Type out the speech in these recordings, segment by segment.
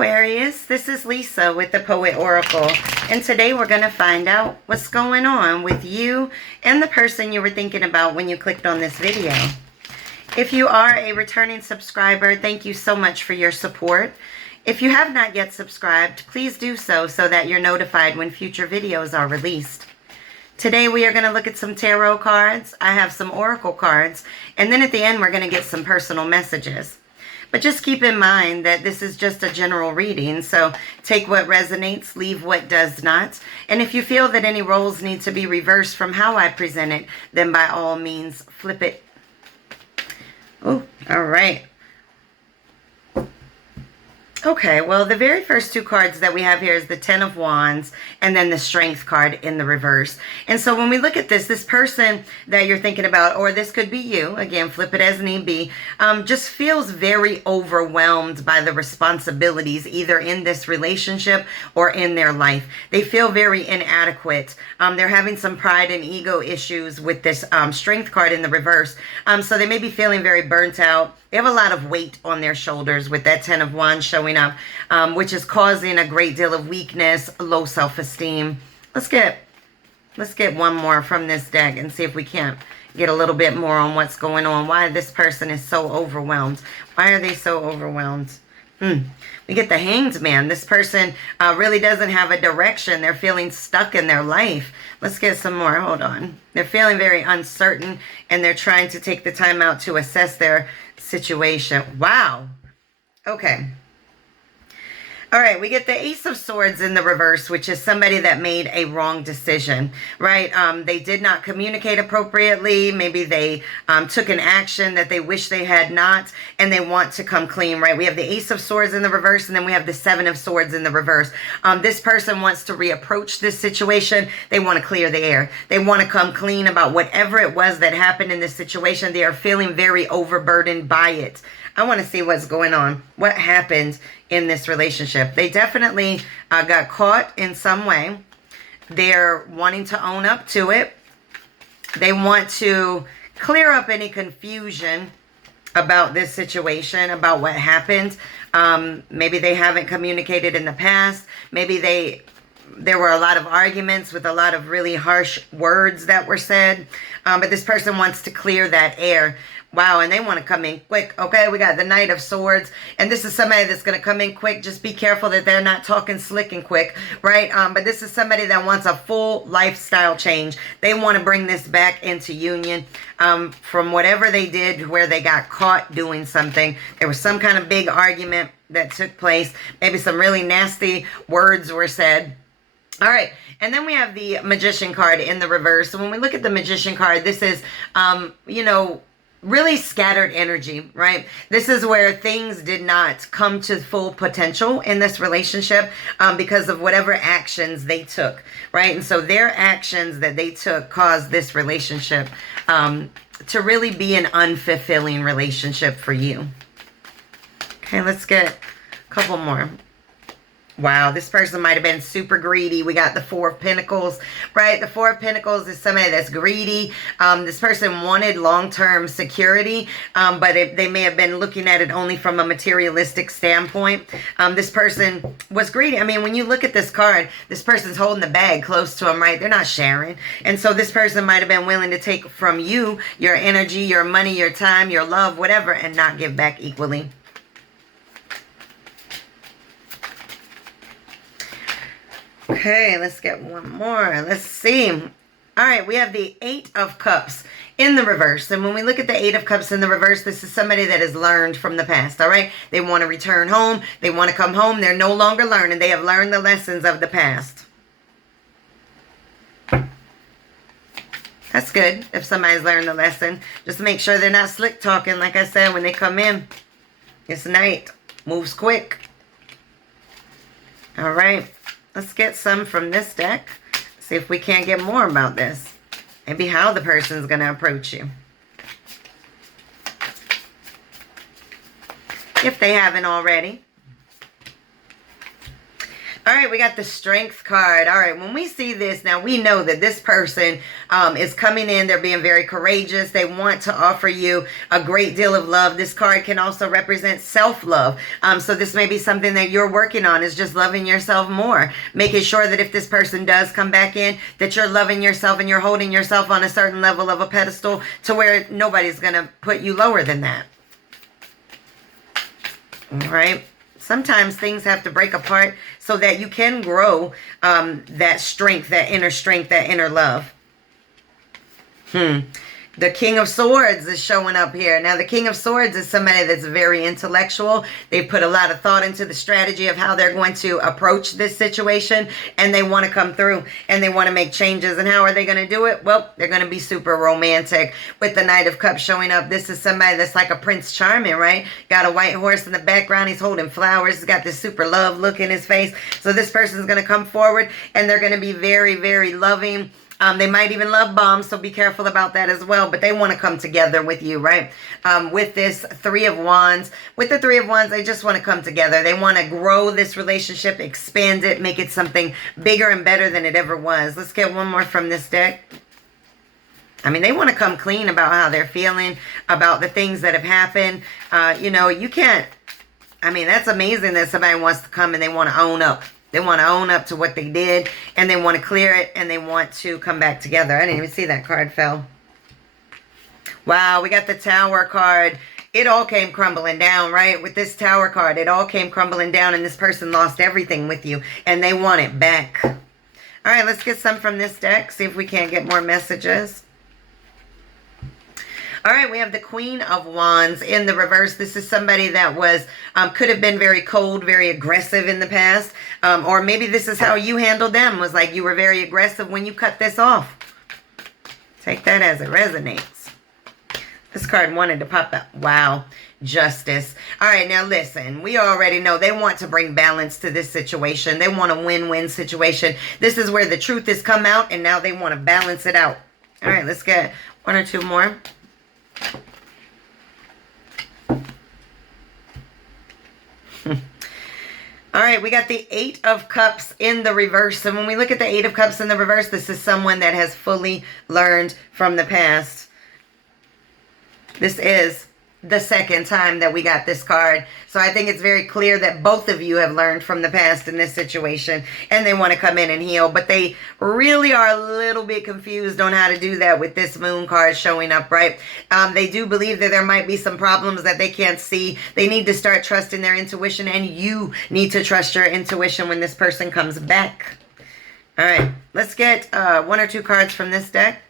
Aquarius, this is Lisa with the Poet Oracle, and today we're going to find out what's going on with you and the person you were thinking about when you clicked on this video. If you are a returning subscriber, thank you so much for your support. If you have not yet subscribed, please do so that you're notified when future videos are released. Today we are going to look at some tarot cards. I have some oracle cards, and then at the end we're going to get some personal messages. But just keep in mind that this is just a general reading, so take what resonates, leave what does not. And if you feel that any roles need to be reversed from how I present it, then by all means, flip it. Oh, all right. Okay, well, the very first two cards that we have here is the Ten of Wands and then the Strength card in the reverse. And so when we look at this person that you're thinking about, or this could be you, again, flip it as need be, just feels very overwhelmed by the responsibilities either in this relationship or in their life. They feel very inadequate. They're having some pride and ego issues with this Strength card in the reverse. So they may be feeling very burnt out. They have a lot of weight on their shoulders with that Ten of Wands showing up, which is causing a great deal of weakness, low self-esteem. Let's get one more from this deck and see if we can't get a little bit more on what's going on, why this person is so overwhelmed. Why are they so overwhelmed? We get the Hanged Man. This person really doesn't have a direction. They're feeling stuck in their life. Let's get some more. Hold on. They're feeling very uncertain, and they're trying to take the time out to assess their situation. Wow. Okay. All right, we get the Ace of Swords in the reverse, which is somebody that made a wrong decision, right? They did not communicate appropriately. Maybe they took an action that they wish they had not, and they want to come clean, right? We have the Ace of Swords in the reverse, and then we have the Seven of Swords in the reverse. This person wants to reapproach this situation. They want to clear the air. They want to come clean about whatever it was that happened in this situation. They are feeling very overburdened by it. I want to see what's going on. What happened in this relationship? They definitely got caught in some way. They're wanting to own up to it. They want to clear up any confusion about this situation, about what happened. Maybe they haven't communicated in the past. Maybe there were a lot of arguments with a lot of really harsh words that were said. But this person wants to clear that air. Wow, and they want to come in quick. Okay, we got the Knight of Swords, and this is somebody that's going to come in quick. Just be careful that they're not talking slick and quick, right? But this is somebody that wants a full lifestyle change. They want to bring this back into union from whatever they did where they got caught doing something. There was some kind of big argument that took place. Maybe some really nasty words were said. All right, and then we have the Magician card in the reverse. So when we look at the Magician card, this is, really scattered energy, right? This is where things did not come to full potential in this relationship because of whatever actions they took, right? And so their actions that they took caused this relationship to really be an unfulfilling relationship for you. Okay, let's get a couple more. Wow, this person might have been super greedy. We got the Four of Pentacles, right? The Four of Pentacles is somebody that's greedy. This person wanted long-term security, but they may have been looking at it only from a materialistic standpoint. This person was greedy. I mean, when you look at this card, this person's holding the bag close to them, right? They're not sharing. And so this person might have been willing to take from you your energy, your money, your time, your love, whatever, and not give back equally. Okay, let's get one more. Let's see. All right, we have the Eight of Cups in the reverse. And when we look at the Eight of Cups in the reverse, this is somebody that has learned from the past, all right? They want to return home. They want to come home. They're no longer learning. They have learned the lessons of the past. That's good if somebody's learned the lesson. Just make sure they're not slick talking, like I said, when they come in. It's night. Moves quick. All right. Let's get some from this deck. See if we can't get more about this. Maybe how the person's going to approach you. If they haven't already. All right, we got the Strength card. All right, when we see this, now we know that this person is coming in. They're being very courageous. They want to offer you a great deal of love. This card can also represent self-love. So this may be something that you're working on, is just loving yourself more. Making sure that if this person does come back in, that you're loving yourself and you're holding yourself on a certain level of a pedestal to where nobody's going to put you lower than that. All right. Sometimes things have to break apart so that you can grow that strength, that inner love. The King of Swords is showing up here. Now, the King of Swords is somebody that's very intellectual. They put a lot of thought into the strategy of how they're going to approach this situation, and they want to come through, and they want to make changes. And how are they going to do it? Well, they're going to be super romantic. With the Knight of Cups showing up, this is somebody that's like a Prince Charming, right? Got a white horse in the background. He's holding flowers. He's got this super love look in his face. So this person's going to come forward, and they're going to be very, very loving. They might even love bombs, so be careful about that as well. But they want to come together with you, right? With this Three of Wands. With the Three of Wands, they just want to come together. They want to grow this relationship, expand it, make it something bigger and better than it ever was. Let's get one more from this deck. I mean, they want to come clean about how they're feeling, about the things that have happened. You know, you can't... I mean, that's amazing that somebody wants to come and they want to own up. They want to own up to what they did, and they want to clear it, and they want to come back together. I didn't even see that card fell. Wow, we got the Tower card. It all came crumbling down, right? With this Tower card, it all came crumbling down, and this person lost everything with you, and they want it back. All right, let's get some from this deck, see if we can't get more messages. All right, we have the Queen of Wands in the reverse. This is somebody that was, could have been very cold, very aggressive in the past. Or maybe this is how you handled them, was like you were very aggressive when you cut this off. Take that as it resonates. This card wanted to pop out. Wow. Justice. All right, now listen, we already know they want to bring balance to this situation. They want a win-win situation. This is where the truth has come out, and now they want to balance it out. All right, let's get one or two more. All right, we got the Eight of Cups in the reverse. So when we look at the Eight of Cups in the reverse, this is someone that has fully learned from the past. This is the second time that we got this card. So I think it's very clear that both of you have learned from the past in this situation, and they want to come in and heal, but they really are a little bit confused on how to do that with this Moon card showing up, right? They do believe that there might be some problems that they can't see. They need to start trusting their intuition, and you need to trust your intuition when this person comes back. All right, let's get one or two cards from this deck.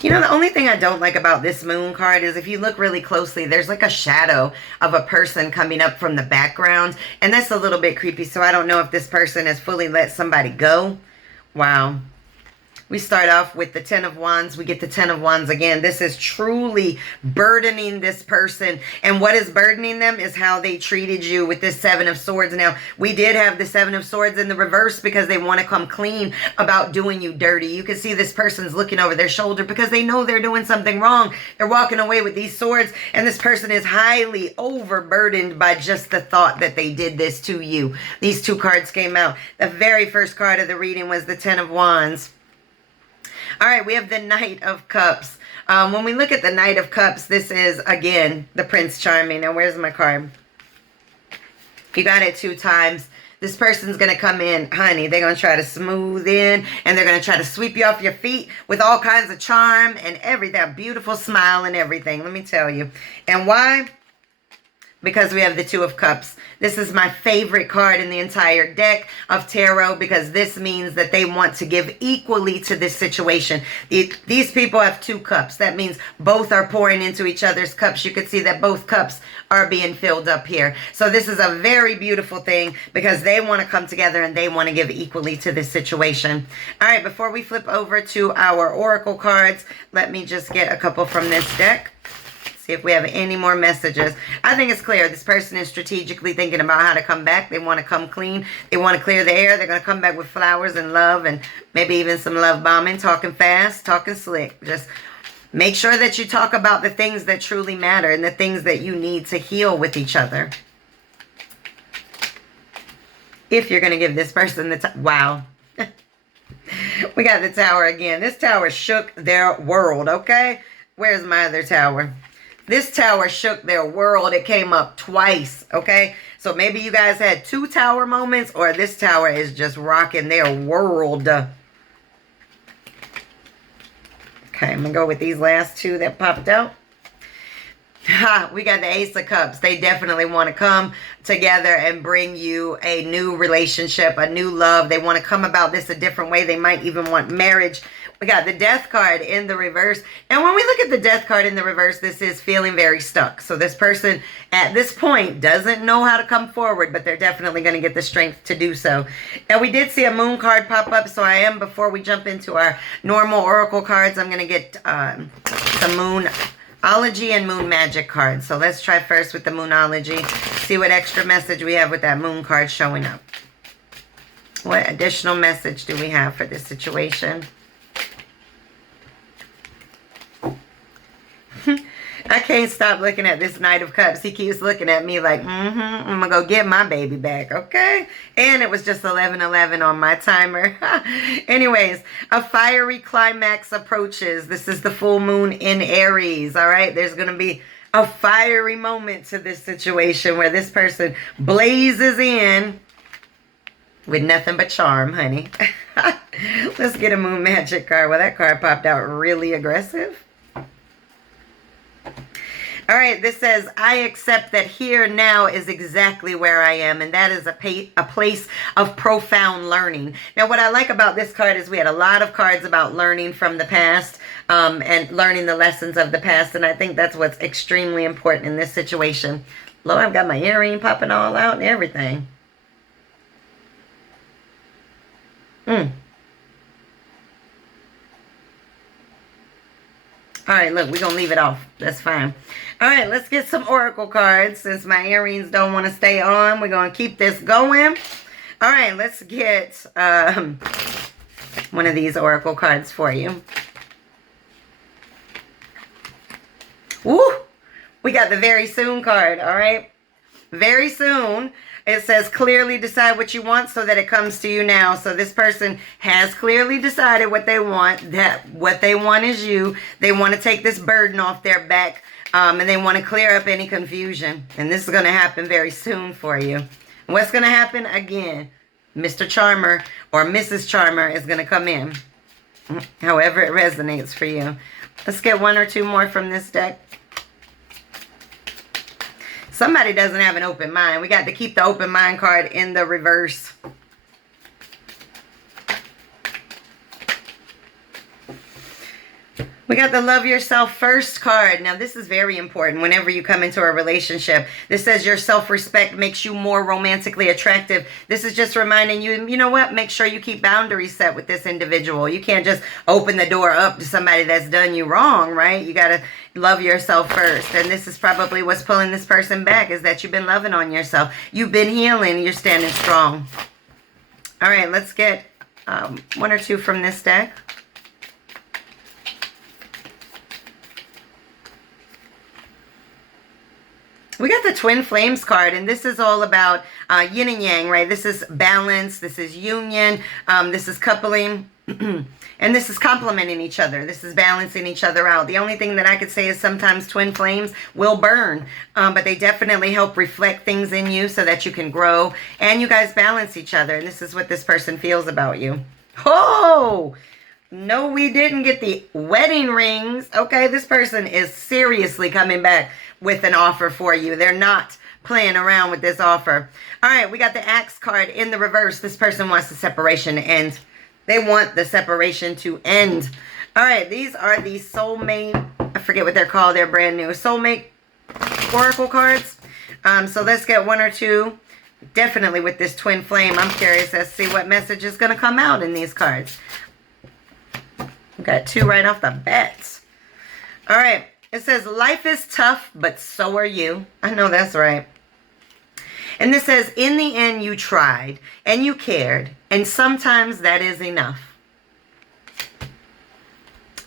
You know, the only thing I don't like about this Moon card is if you look really closely, there's like a shadow of a person coming up from the background. And that's a little bit creepy. So I don't know if this person has fully let somebody go. Wow. We start off with the Ten of Wands. We get the Ten of Wands again. This is truly burdening this person. And what is burdening them is how they treated you with this Seven of Swords. Now, we did have the Seven of Swords in the reverse because they want to come clean about doing you dirty. You can see this person's looking over their shoulder because they know they're doing something wrong. They're walking away with these swords, and this person is highly overburdened by just the thought that they did this to you. These two cards came out. The very first card of the reading was the Ten of Wands. All right, we have the Knight of Cups. When we look at the Knight of Cups, this is, again, the Prince Charming. Now, where's my card? You got it 2 times. This person's going to come in, honey. They're going to try to smooth in, and they're going to try to sweep you off your feet with all kinds of charm and that beautiful smile and everything. Let me tell you. And why? Because we have the Two of Cups. This is my favorite card in the entire deck of tarot because this means that they want to give equally to this situation. These people have 2 cups. That means both are pouring into each other's cups. You can see that both cups are being filled up here. So this is a very beautiful thing because they want to come together and they want to give equally to this situation. All right, before we flip over to our oracle cards, let me just get a couple from this deck. See if we have any more messages. I think it's clear. This person is strategically thinking about how to come back. They want to come clean. They want to clear the air. They're going to come back with flowers and love and maybe even some love bombing, talking fast, talking slick. Just make sure that you talk about the things that truly matter and the things that you need to heal with each other. If you're going to give this person the time. Wow. We got the tower again. This tower shook their world, okay? Where's my other tower? This tower shook their world. It came up twice, okay? So maybe you guys had 2 tower moments, or this tower is just rocking their world. Okay, I'm going to go with these last 2 that popped out. Ha, we got the Ace of Cups. They definitely want to come together and bring you a new relationship, a new love. They want to come about this a different way. They might even want marriage. We got the Death card in the reverse. And when we look at the Death card in the reverse, this is feeling very stuck. So this person at this point doesn't know how to come forward, but they're definitely going to get the strength to do so. Now we did see a Moon card pop up. So I am, before we jump into our normal Oracle cards, I'm going to get some Moonology and MoonMagik cards. So let's try first with the Moonology. See what extra message we have with that Moon card showing up. What additional message do we have for this situation? I can't stop looking at this Knight of Cups. He keeps looking at me like, I'm going to go get my baby back, okay? And it was just 11:11 on my timer. Anyways, a fiery climax approaches. This is the full moon in Aries, all right? There's going to be a fiery moment to this situation where this person blazes in with nothing but charm, honey. Let's get a MoonMagik card. Well, that card popped out really aggressive. All right, this says, I accept that here now is exactly where I am, and that is a place of profound learning. Now, what I like about this card is we had a lot of cards about learning from the past and learning the lessons of the past, and I think that's what's extremely important in this situation. Lord, I've got my earring popping all out and everything. All right, look, we're going to leave it off. That's fine. All right, let's get some Oracle cards. Since my earrings don't want to stay on, we're going to keep this going. All right, let's get one of these Oracle cards for you. Woo! We got the very soon card, all right? Very soon. It says clearly decide what you want so that it comes to you now. So this person has clearly decided what they want. That what they want is you. They want to take this burden off their back. And they want to clear up any confusion. And this is going to happen very soon for you. What's going to happen? Again, Mr. Charmer or Mrs. Charmer is going to come in. However it resonates for you. Let's get 1 or 2 more from this deck. Somebody doesn't have an open mind. We got to keep the open mind card in the reverse. We got the love yourself first card. Now, this is very important whenever you come into a relationship. This says your self-respect makes you more romantically attractive. This is just reminding you, you know what? Make sure you keep boundaries set with this individual. You can't just open the door up to somebody that's done you wrong, right? You got to love yourself first. And this is probably what's pulling this person back, is that you've been loving on yourself. You've been healing. You're standing strong. All right, let's get 1 or 2 from this deck. We got the Twin Flames card, and this is all about yin and yang, right? This is balance, this is union, this is coupling, and this is complementing each other. This is balancing each other out. The only thing that I could say is sometimes twin flames will burn, but they definitely help reflect things in you so that you can grow, and you guys balance each other, and this is what this person feels about you. Oh! No, we didn't get the wedding rings. Okay, this person is seriously coming back with an offer for you. They're not playing around with this offer. All right, we got the Axe card in the reverse. This person wants the separation to end. They want the separation to end. All right, these are the soulmate, I forget what they're called. They're brand new. Soulmate Oracle cards. So let's get 1 or 2. Definitely with this twin flame. I'm curious as to see what message is going to come out in these cards. We got 2 right off the bat. All right. It says, life is tough, but so are you. I know that's right. And this says, in the end, you tried and you cared, and sometimes that is enough.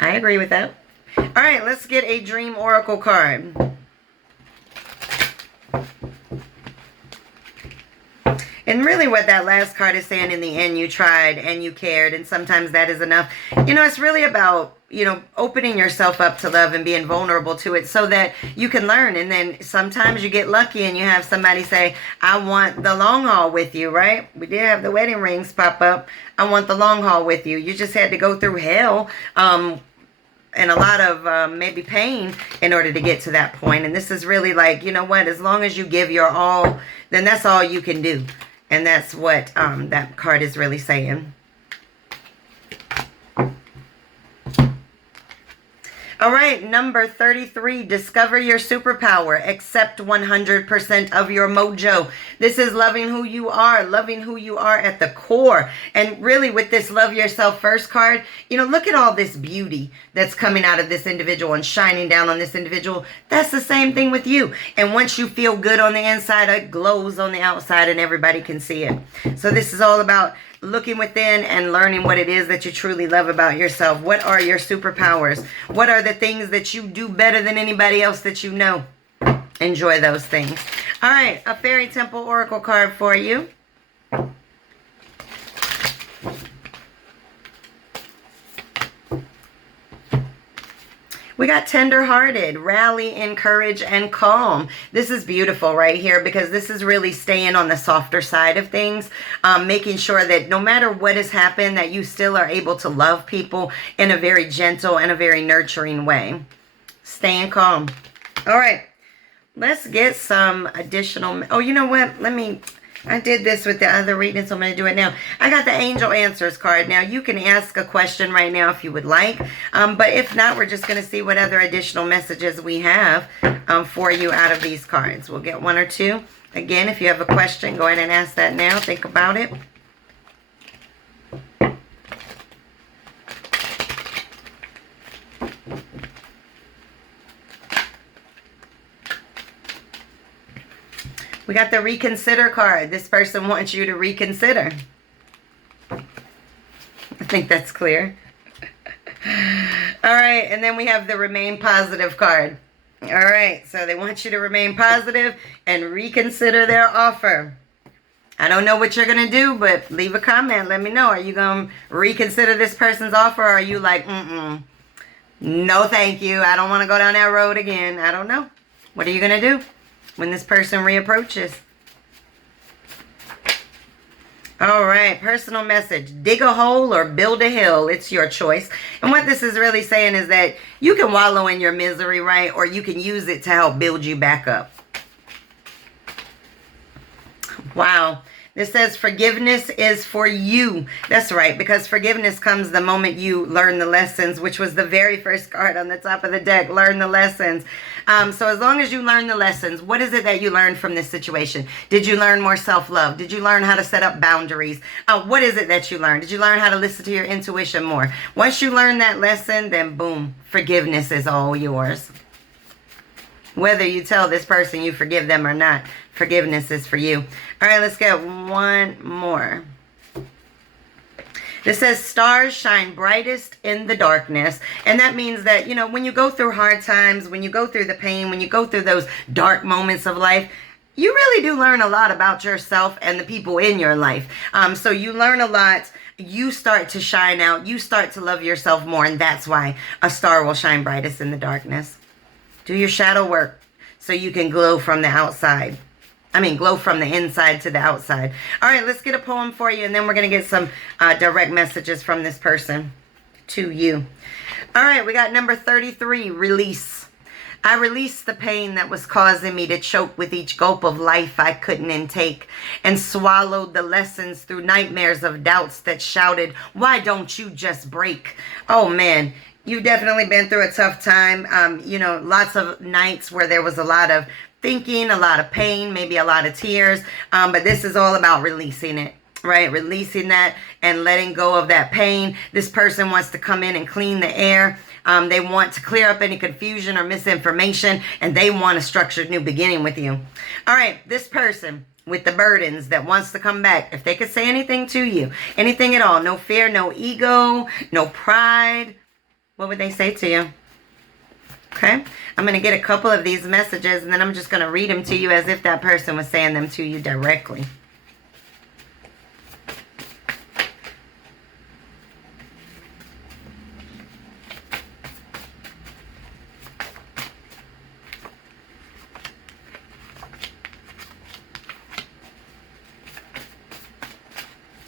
I agree with that. All right, let's get a dream oracle card. And really what that last card is saying, in the end, you tried and you cared, and sometimes that is enough. You know, it's really about, you know, opening yourself up to love and being vulnerable to it so that you can learn. And then sometimes you get lucky and you have somebody say, I want the long haul with you, right? We did have the wedding rings pop up. I want the long haul with you. You just had to go through hell, and a lot of maybe pain in order to get to that point. And this is really like, you know what, as long as you give your all, then that's all you can do. And that's what that card is really saying. All right, number 33, discover your superpower. Accept 100% of your mojo. This is loving who you are at the core. And really with this love yourself first card, you know, look at all this beauty that's coming out of this individual and shining down on this individual. That's the same thing with you. And once you feel good on the inside, it glows on the outside and everybody can see it. So this is all about looking within and learning what it is that you truly love about yourself. What are your superpowers? What are the things that you do better than anybody else that you know? Enjoy those things. All right, a Fairy Temple Oracle card for you. We got tender-hearted, rally, encourage, and calm. This is beautiful right here because this is really staying on the softer side of things, making sure that no matter what has happened, that you still are able to love people in a very gentle and a very nurturing way. Staying calm. All right, let's get some additional... Oh, you know what? I did this with the other reading, so I'm going to do it now. I got the Angel Answers card. Now, you can ask a question right now if you would like. But if not, we're just going to see what other additional messages we have for you out of these cards. We'll get one or two. Again, if you have a question, go ahead and ask that now. Think about it. We got the reconsider card. This person wants you to reconsider. I think that's clear. All right, and then we have the remain positive card. All right, so they want you to remain positive and reconsider their offer. I don't know what you're going to do, but leave a comment. Let me know. Are you going to reconsider this person's offer, or are you like, no thank you, I don't want to go down that road again? I don't know. What are you going to do when this person reapproaches? All right, personal message. Dig a hole or build a hill. It's your choice. And what this is really saying is that you can wallow in your misery, right? Or you can use it to help build you back up. Wow. This says forgiveness is for you. That's right, because forgiveness comes the moment you learn the lessons, which was the very first card on the top of the deck, learn the lessons. So as long as you learn the lessons, what is it that you learned from this situation? Did you learn more self-love? Did you learn how to set up boundaries? What is it that you learned? Did you learn how to listen to your intuition more? Once you learn that lesson, then boom, forgiveness is all yours. Whether you tell this person you forgive them or not, forgiveness is for you. All right, let's get one more. This says stars shine brightest in the darkness. And that means that, you know, when you go through hard times, when you go through the pain, when you go through those dark moments of life, you really do learn a lot about yourself and the people in your life. So you learn a lot. You start to shine out. You start to love yourself more. And that's why a star will shine brightest in the darkness. Do your shadow work so you can glow from the outside. Glow from the inside to the outside. All right, let's get a poem for you, and then we're going to get some direct messages from this person to you. All right, we got number 33, release. I released the pain that was causing me to choke with each gulp of life I couldn't intake, and swallowed the lessons through nightmares of doubts that shouted, why don't you just break? Oh, man. You've definitely been through a tough time. You know, lots of nights where there was a lot of thinking, a lot of pain, maybe a lot of tears. But this is all about releasing it. right? Releasing that and letting go of that pain. This person wants to come in and clean the air. They want to clear up any confusion or misinformation, and they want a structured new beginning with you. All right, this person with the burdens that wants to come back, if they could say anything to you, anything at all, no fear, no ego, no pride, what would they say to you? Okay, I'm going to get a couple of these messages, and then I'm just going to read them to you as if that person was saying them to you directly.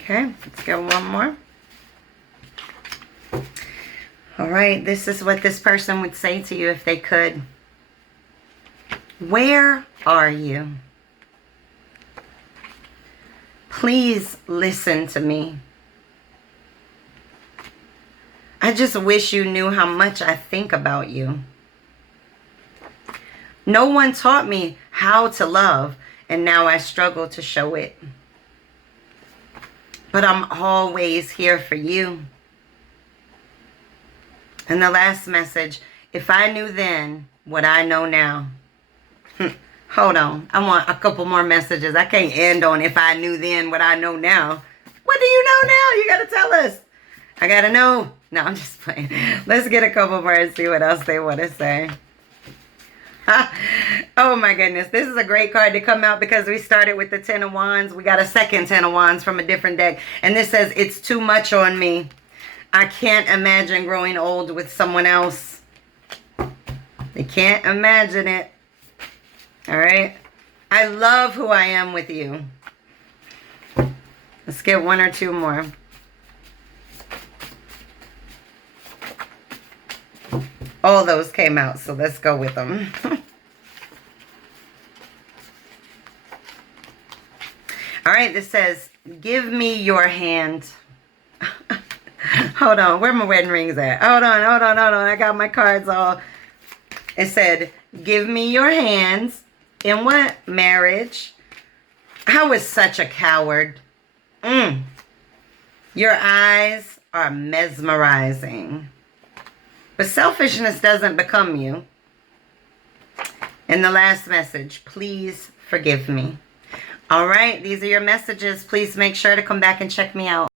Okay, let's get one more. All right, this is what this person would say to you if they could. Where are you? Please listen to me. I just wish you knew how much I think about you. No one taught me how to love, and now I struggle to show it. But I'm always here for you. And the last message, if I knew then what I know now. Hold on, I want a couple more messages. I can't end on if I knew then what I know now. What do you know now? You got to tell us. I got to know. No, I'm just playing. Let's get a couple more and see what else they want to say. Oh my goodness, this is a great card to come out because we started with the Ten of Wands. We got a second Ten of Wands from a different deck, and this says, it's too much on me. I can't imagine growing old with someone else. They can't imagine it. All right, I love who I am with you. Let's get one or two more. All those came out, so let's go with them. All right, this says, give me your hand. Hold on, where my wedding rings at? Hold on. I got my cards all. It said, give me your hands. In what? Marriage. I was such a coward. Your eyes are mesmerizing. But selfishness doesn't become you. And the last message, please forgive me. All right, these are your messages. Please make sure to come back and check me out.